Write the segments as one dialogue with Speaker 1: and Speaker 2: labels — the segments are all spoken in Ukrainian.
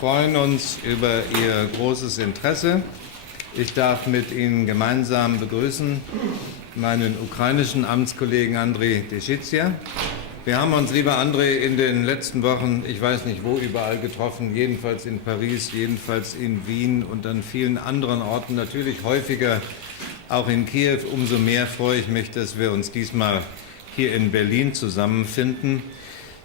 Speaker 1: freuen uns über Ihr großes Interesse. Ich darf mit Ihnen gemeinsam begrüßen meinen ukrainischen Amtskollegen Andrei Deschizia. Wir haben uns, lieber André, in den letzten Wochen, ich weiß nicht wo, überall getroffen, jedenfalls in Paris, jedenfalls in Wien und an vielen anderen Orten, natürlich häufiger auch in Kiew. Umso mehr freue ich mich, dass wir uns diesmal hier in Berlin zusammenfinden.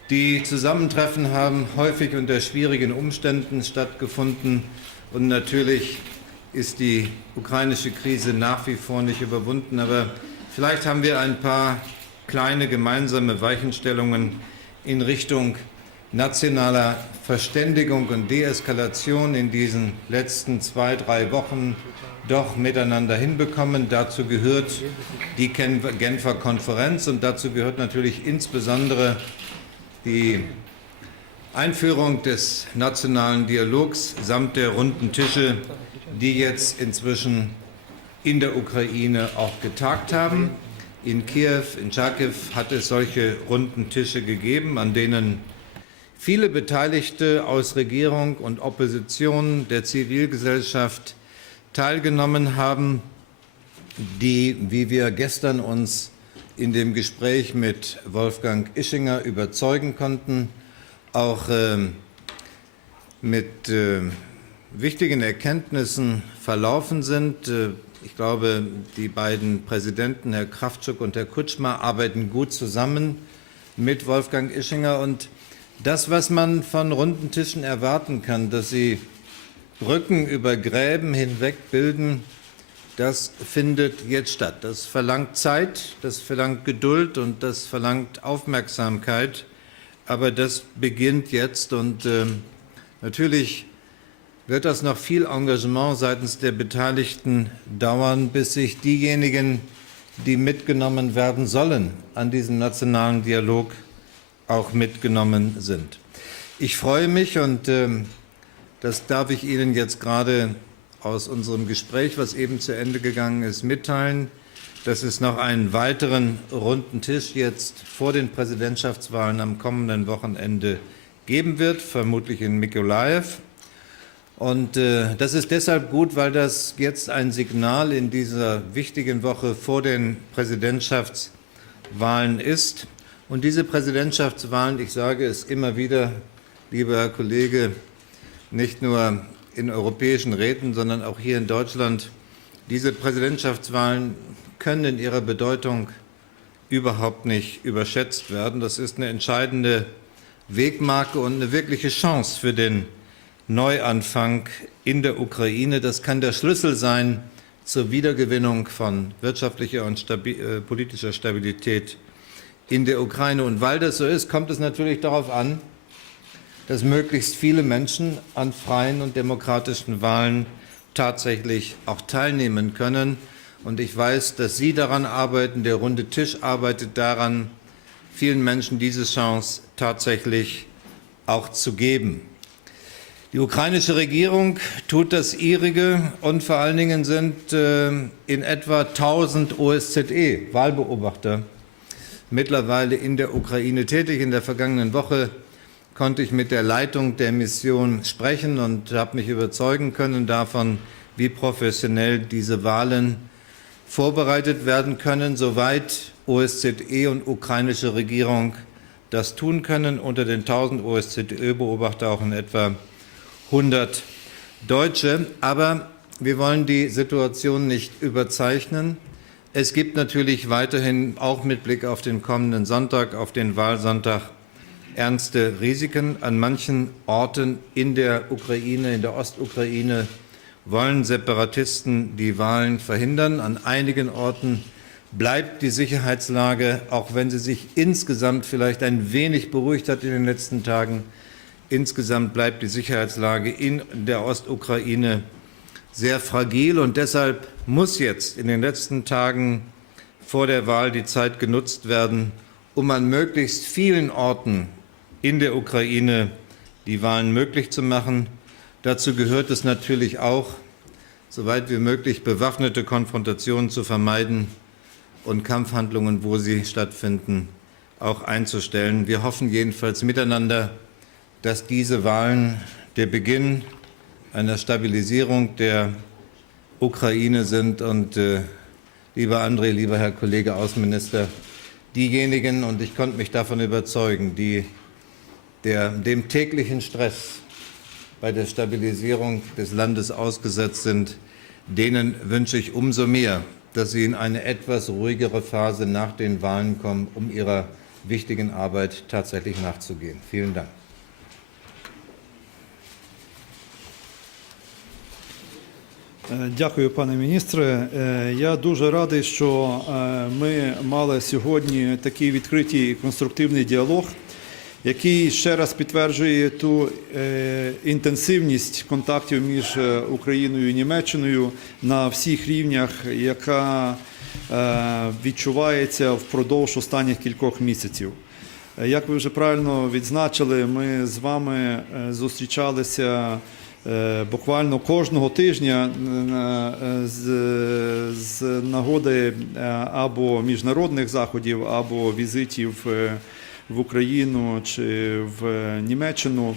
Speaker 1: Die Zusammentreffen haben häufig unter schwierigen Umständen stattgefunden und natürlich ist die ukrainische Krise nach wie vor nicht überwunden, aber vielleicht haben wir ein paar kleine gemeinsame Weichenstellungen in Richtung nationaler Verständigung und Deeskalation in diesen letzten zwei, drei Wochen doch miteinander hinbekommen. Dazu gehört die Genfer Konferenz und dazu gehört natürlich insbesondere die Einführung des nationalen Dialogs samt der runden Tische, die jetzt inzwischen in der Ukraine auch getagt haben. In Kiew, in Charkiw hat es solche runden Tische gegeben, an denen viele Beteiligte aus Regierung und Opposition der Zivilgesellschaft teilgenommen haben, die, wie wir gestern uns in dem Gespräch mit Wolfgang Ischinger überzeugen konnten, auch äh, mit äh, wichtigen Erkenntnissen verlaufen sind. Äh, ich glaube, die beiden Präsidenten, Herr Kraftschuk und Herr Kutschmer, arbeiten gut zusammen mit Wolfgang Ischinger. Und das, was man von runden Tischen erwarten kann, dass sie Brücken über Gräben hinweg bilden, das findet jetzt statt. Das verlangt Zeit, das verlangt Geduld und das verlangt Aufmerksamkeit. Aber das beginnt jetzt und äh, natürlich wird das noch viel Engagement seitens der Beteiligten dauern, bis sich diejenigen, die mitgenommen werden sollen, an diesem nationalen Dialog auch mitgenommen sind. Ich freue mich und äh, das darf ich Ihnen jetzt gerade aus unserem Gespräch, was eben zu Ende gegangen ist, mitteilen, dass es noch einen weiteren runden Tisch jetzt vor den Präsidentschaftswahlen am kommenden Wochenende geben wird, vermutlich in Mikolajew. Und äh, das ist deshalb gut, weil das jetzt ein Signal in dieser wichtigen Woche vor den Präsidentschaftswahlen ist. Und diese Präsidentschaftswahlen, ich sage es immer wieder, lieber Herr Kollege, nicht nur in europäischen Räten, sondern auch hier in Deutschland, diese Präsidentschaftswahlen können in ihrer Bedeutung überhaupt nicht überschätzt werden. Das ist eine entscheidende Wegmarke und eine wirkliche Chance für den Neuanfang in der Ukraine. Das kann der Schlüssel sein zur Wiedergewinnung von wirtschaftlicher und stabi äh, politischer Stabilität in der Ukraine. Und weil das so ist, kommt es natürlich darauf an, dass möglichst viele Menschen an freien und demokratischen Wahlen tatsächlich auch teilnehmen können. Und ich weiß, dass Sie daran arbeiten, der runde Tisch arbeitet daran, vielen Menschen diese Chance tatsächlich auch zu geben. Die ukrainische Regierung tut das ihrige und vor allen Dingen sind äh, in etwa 1000 OSZE-Wahlbeobachter mittlerweile in der Ukraine tätig. In der vergangenen Woche konnte ich mit der Leitung der Mission sprechen und habe mich überzeugen können davon, wie professionell diese Wahlen vorbereitet werden können, soweit OSZE und ukrainische Regierung das tun können. Unter den 1000 OSZE-Beobachter auch in etwa 100 Deutsche. Aber wir wollen die Situation nicht überzeichnen. Es gibt natürlich weiterhin auch mit Blick auf den kommenden Sonntag, auf den Wahlsonntag, ernste Risiken. An manchen Orten in der Ukraine, in der Ostukraine, wollen Separatisten die Wahlen verhindern. An einigen Orten bleibt die Sicherheitslage, auch wenn sie sich insgesamt vielleicht ein wenig beruhigt hat in den letzten Tagen, insgesamt bleibt die Sicherheitslage in der Ostukraine sehr fragil. Und deshalb muss jetzt in den letzten Tagen vor der Wahl die Zeit genutzt werden, um an möglichst vielen Orten in der Ukraine die Wahlen möglich zu machen. Dazu gehört es natürlich auch, soweit wie möglich bewaffnete Konfrontationen zu vermeiden und Kampfhandlungen, wo sie stattfinden, auch einzustellen. Wir hoffen jedenfalls miteinander, dass diese Wahlen, der Beginn einer Stabilisierung der Ukraine sind. Und äh, lieber André, lieber Herr Kollege Außenminister, diejenigen, und ich konnte mich davon überzeugen, die der, dem täglichen Stress bei der Stabilisierung des Landes ausgesetzt sind, denen wünsche ich umso mehr, dass sie in eine etwas ruhigere Phase nach den Wahlen kommen, um ihrer wichtigen Arbeit tatsächlich nachzugehen. Vielen Dank.
Speaker 2: Е, Дякую, пане міністре. Е, Я дуже радий, що е, ми мали сьогодні такий відкритий і конструктивний діалог, Який ще раз підтверджує ту е, інтенсивність контактів між е, Україною і Німеччиною на всіх рівнях, яка е, відчувається впродовж останніх кількох місяців. Як ви вже правильно відзначили, ми з вами зустрічалися буквально кожного тижня з, нагоди або міжнародних заходів, або візитів в Україну чи в Німеччину.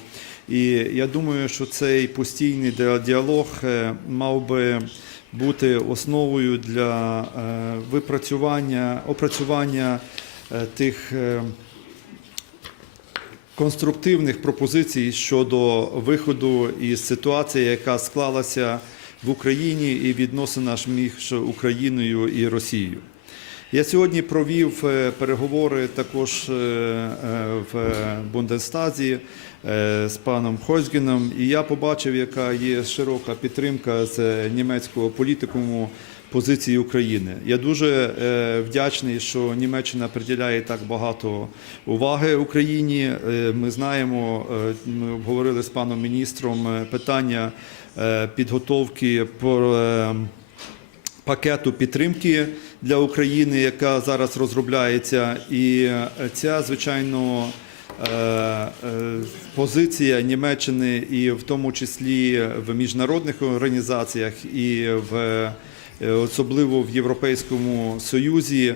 Speaker 2: І я думаю, що цей постійний діалог е, мав би бути основою для е, випрацювання, опрацювання е, тих. конструктивних пропозицій щодо виходу із ситуації, яка склалася в Україні і відносинах між Україною і Росією. Я сьогодні провів е, переговори також е, е, в Бундестазі з паном Хойзгеном, і я побачив, яка є широка підтримка з німецького політикуму позиції України. Я дуже вдячний, що Німеччина приділяє так багато уваги Україні. Ми знаємо, ми обговорили з паном міністром питання підготовки е, пакету підтримки для України, яка зараз розробляється, і е, ця звичайно. е, е, Позиція Німеччини і в тому числі в міжнародних організаціях і в особливо в Європейському Союзі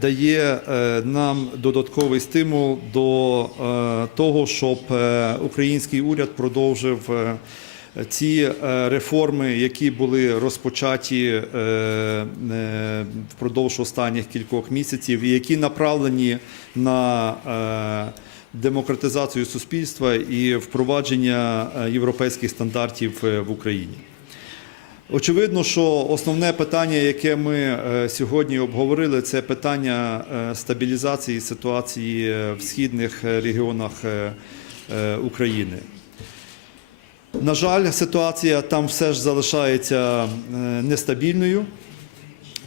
Speaker 2: дає нам додатковий стимул до того, щоб український уряд продовжив ці е, реформи, які були розпочаті е, е, впродовж останніх кількох місяців, і які направлені на демократизацію суспільства і впровадження європейських стандартів в Україні. Очевидно, що основне питання, яке ми сьогодні обговорили, це питання стабілізації ситуації в східних регіонах України. На жаль, ситуація там все ж залишається е, нестабільною.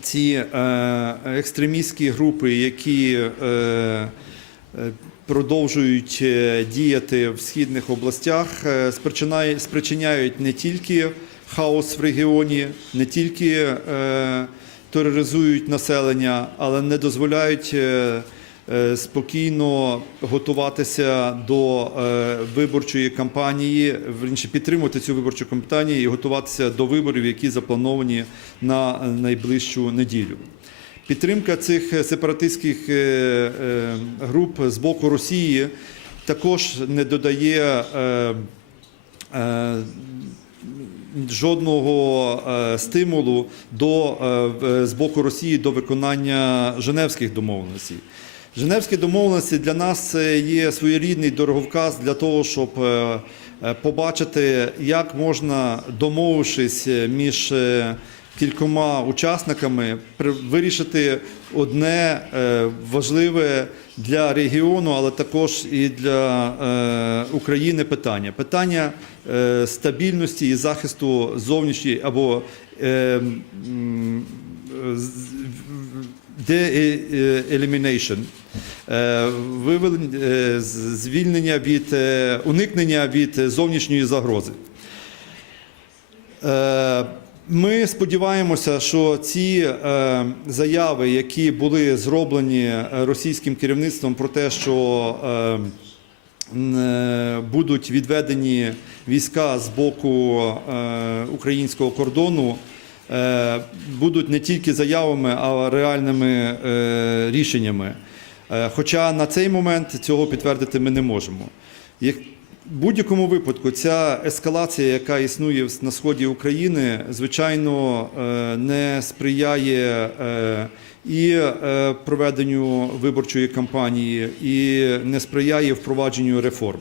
Speaker 2: Ці е, екстремістські групи, які е, продовжують діяти в східних областях, спричиняють не тільки хаос в регіоні, не тільки тероризують населення, але не дозволяють спокійно готуватися до е, виборчої кампанії, верніше підтримувати цю виборчу кампанію і готуватися до виборів, які заплановані на найближчу неділю. Підтримка цих сепаратистських е, е, груп з боку Росії також не додає е, е, жодного е, стимулу до, е, з боку Росії до виконання Женевських домовленостей. Женевські домовленості для нас це є своєрідний дороговказ для того, щоб е, е, побачити, як можна, домовившись е, між кількома учасниками, вирішити одне важливе для регіону, але також і для України питання. Питання стабільності і захисту зовнішньої або de-elimination, е, е, звільнення від е, уникнення від зовнішньої загрози. Ми сподіваємося, що ці заяви, які були зроблені російським керівництвом про те, що будуть відведені війська з боку українського кордону, будуть не тільки заявами, а реальними е, рішеннями. Е, Хоча на цей момент цього підтвердити ми не можемо. В будь-якому випадку ця ескалація, яка існує на сході України, звичайно, е, не сприяє е, і е, проведенню виборчої кампанії, і не сприяє впровадженню реформ.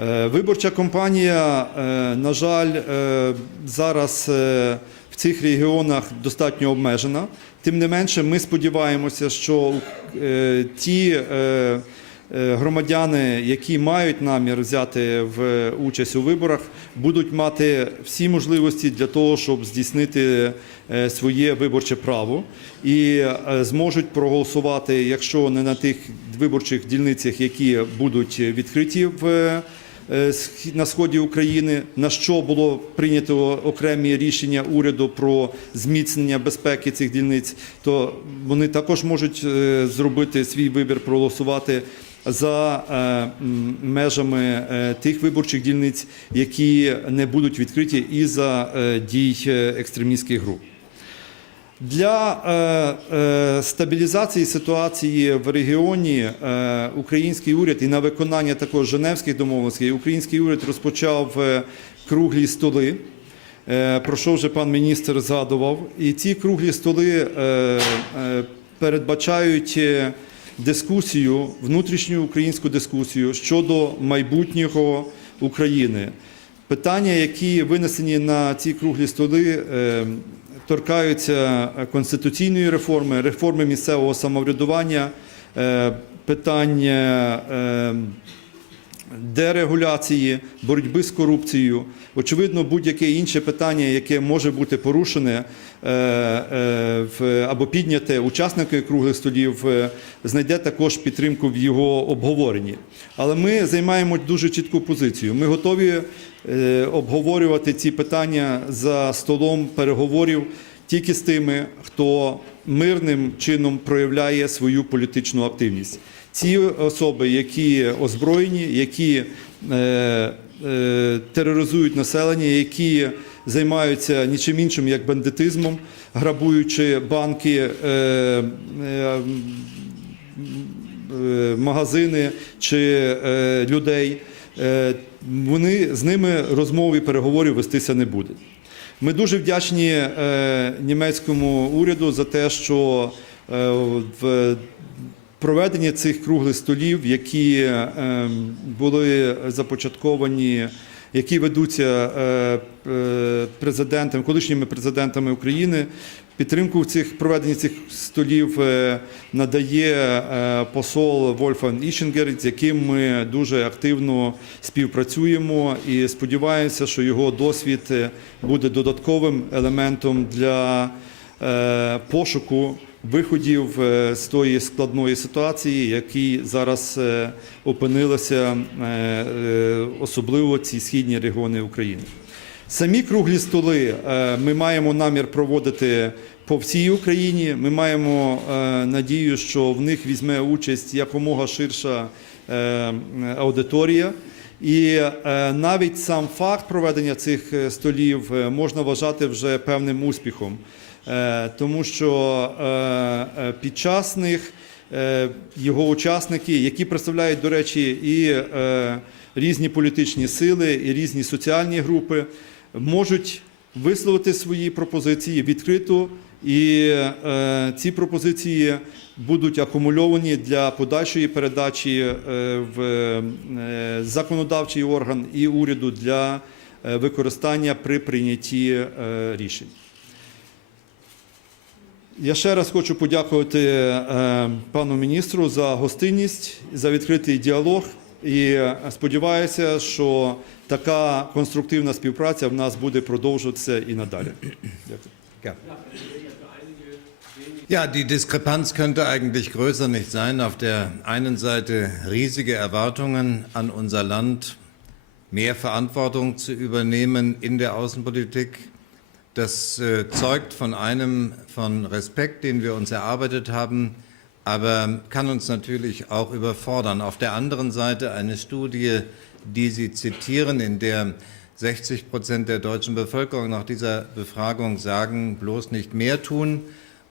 Speaker 2: Е, Виборча кампанія, е, на жаль, е, зараз в цих регіонах достатньо обмежена. Тим не менше, ми сподіваємося, що ті громадяни, які мають намір взяти в участь у виборах, будуть мати всі можливості для того, щоб здійснити своє виборче право і зможуть проголосувати, якщо не на тих виборчих дільницях, які будуть відкриті в на сході України, на що було прийнято окремі рішення уряду про зміцнення безпеки цих дільниць, то вони також можуть е, зробити свій вибір, проголосувати за е, межами е, тих виборчих дільниць, які не будуть відкриті із-за е, дій е, екстремістських груп. Для е, е, стабілізації ситуації в регіоні е, український уряд і на виконання також Женевських домовленостей український уряд розпочав е, круглі столи. е, Про що вже пан міністр згадував. І ці круглі столи е, е, передбачають е, дискусію, внутрішню українську дискусію щодо майбутнього України. Питання, які винесені на ці круглі столи, е, торкаються конституційної реформи, реформи місцевого самоврядування, е, питання е, дерегуляції, боротьби з корупцією. Очевидно, будь-яке інше питання, яке може бути порушене або підняте учасниками круглих столів, е, знайде також підтримку в його обговоренні. Але ми займаємо дуже чітку позицію. Ми готові е, обговорювати ці питання за столом переговорів тільки з тими, хто мирним чином проявляє свою політичну активність. Ці особи, які озброєні, які е, е, тероризують населення, які займаються нічим іншим як бандитизмом, грабуючи банки, е, е, е, магазини чи людей, вони з ними розмов і переговорів вестися не буде. Ми дуже вдячні німецькому уряду за те, що в проведенні цих круглих столів, які були започатковані, які ведуться е, е, президентом, колишніми президентами України. Підтримку цих проведенні цих столів е, надає посол Вольфан Ішінгер, з яким ми дуже активно співпрацюємо і сподіваємося, що його досвід буде додатковим елементом для пошуку виходів е, з тої складної ситуації, які зараз е, опинилися е, е, особливо ці східні регіони України. Самі круглі столи е, ми маємо намір проводити по всій Україні. Ми маємо е, надію, що в них візьме участь якомога ширша е, аудиторія. І е, навіть сам факт проведення цих е, столів е, можна вважати вже певним успіхом, Е, тому що е, е, під час них е, його учасники, які представляють, до речі, і е, різні політичні сили, і різні соціальні групи, можуть висловити свої пропозиції відкрито, і е, ці пропозиції будуть акумульовані для подальшої передачі е, в е, законодавчий орган і уряду для е, використання при прийнятті е, рішень. Я ще раз хочу подякувати е, пану міністру за гостинність, за відкритий діалог. І е, сподіваюся, що така конструктивна співпраця в нас буде продовжуватися і надалі. Дякую.
Speaker 1: Ja. Ja, die Diskrepanz könnte eigentlich größer nicht sein. Auf der einen Seite riesige Erwartungen an unser Land, mehr Verantwortung zu übernehmen in der Außenpolitik. Das äh, zeugt von einem von Respekt, den wir uns erarbeitet haben, aber kann uns natürlich auch überfordern. Auf der anderen Seite eine Studie, die Sie zitieren, in der 60 Prozent der deutschen Bevölkerung nach dieser Befragung sagen, bloß nicht mehr tun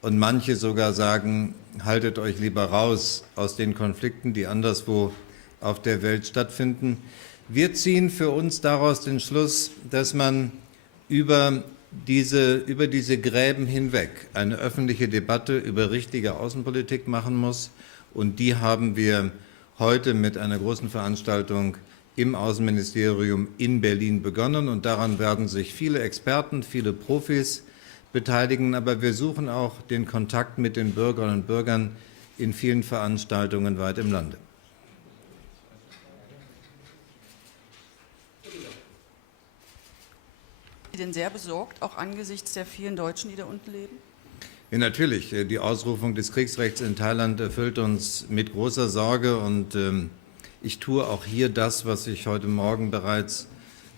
Speaker 1: und manche sogar sagen, haltet euch lieber raus aus den Konflikten, die anderswo auf der Welt stattfinden. Wir ziehen für uns daraus den Schluss, dass man über diese, über diese Gräben hinweg eine öffentliche Debatte über richtige Außenpolitik machen muss. Und die haben wir heute mit einer großen Veranstaltung im Außenministerium in Berlin begonnen. Und daran werden sich viele Experten, viele Profis beteiligen. Aber wir suchen auch den Kontakt mit den Bürgerinnen und Bürgern in vielen Veranstaltungen weit im Lande.
Speaker 3: Sie denn sehr besorgt, auch angesichts der vielen Deutschen, die da unten leben?
Speaker 1: Ja, natürlich. Äh, Die Ausrufung des Kriegsrechts in Thailand erfüllt uns mit großer Sorge und ähm, ich tue auch hier das, was ich heute Morgen bereits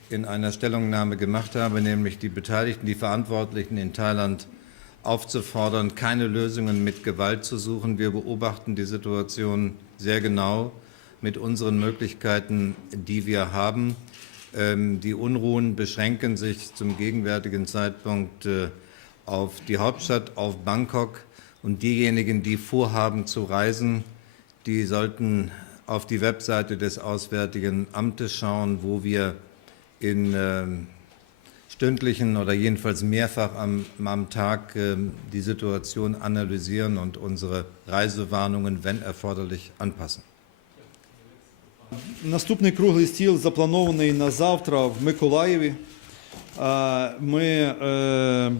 Speaker 1: in einer Stellungnahme gemacht habe, nämlich die Beteiligten, die Verantwortlichen in Thailand aufzufordern, keine Lösungen mit Gewalt zu suchen. Wir beobachten die Situation sehr genau mit unseren Möglichkeiten, die wir haben. Ähm, Die Unruhen beschränken sich zum gegenwärtigen Zeitpunkt äh, auf die Hauptstadt, auf Bangkok. Und diejenigen, die vorhaben zu reisen, die sollten auf die Webseite des Auswärtigen Amtes schauen, wo wir in ähm, stündlichen oder jedenfalls mehrfach am, am Tag ähm, die Situation analysieren und unsere Reisewarnungen, wenn erforderlich, anpassen.
Speaker 2: Наступний круглий стіл запланований на завтра в Миколаєві. Ми е,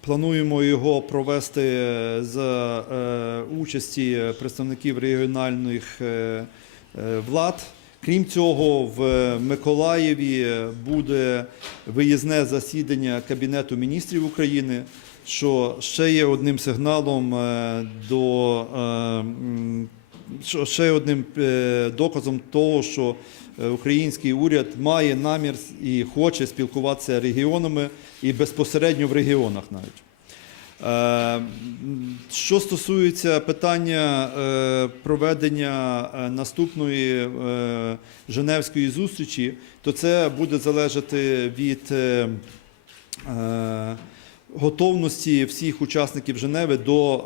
Speaker 2: плануємо його провести за е, участі представників регіональних е, влад. Крім цього, в Миколаєві буде виїзне засідання Кабінету міністрів України, що ще є одним сигналом до ще одним е, доказом того, що е, український уряд має намір і хоче спілкуватися регіонами і безпосередньо в регіонах навіть. Е, Що стосується питання проведення наступної Женевської зустрічі, то це буде залежати від готовності всіх учасників Женеви до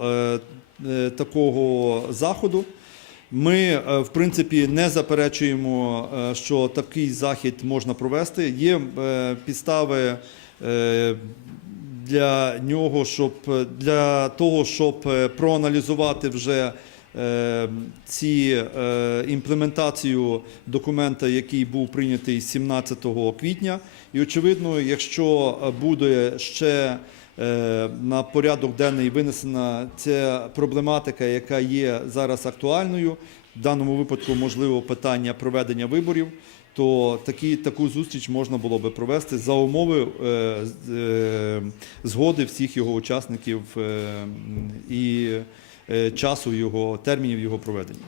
Speaker 2: такого заходу. Ми, е, в принципі, не заперечуємо, е, що такий захід можна провести. Є е, підстави для нього, щоб для того, щоб проаналізувати вже ці імплементацію документа, який був прийнятий 17 квітня. І очевидно, якщо буде ще на порядок денний винесена ця проблематика, яка є зараз актуальною, в даному випадку можливо питання проведення виборів. То такі, таку зустріч можна було би провести за умови е, е, згоди всіх його учасників е, і е, часу його термінів його проведення.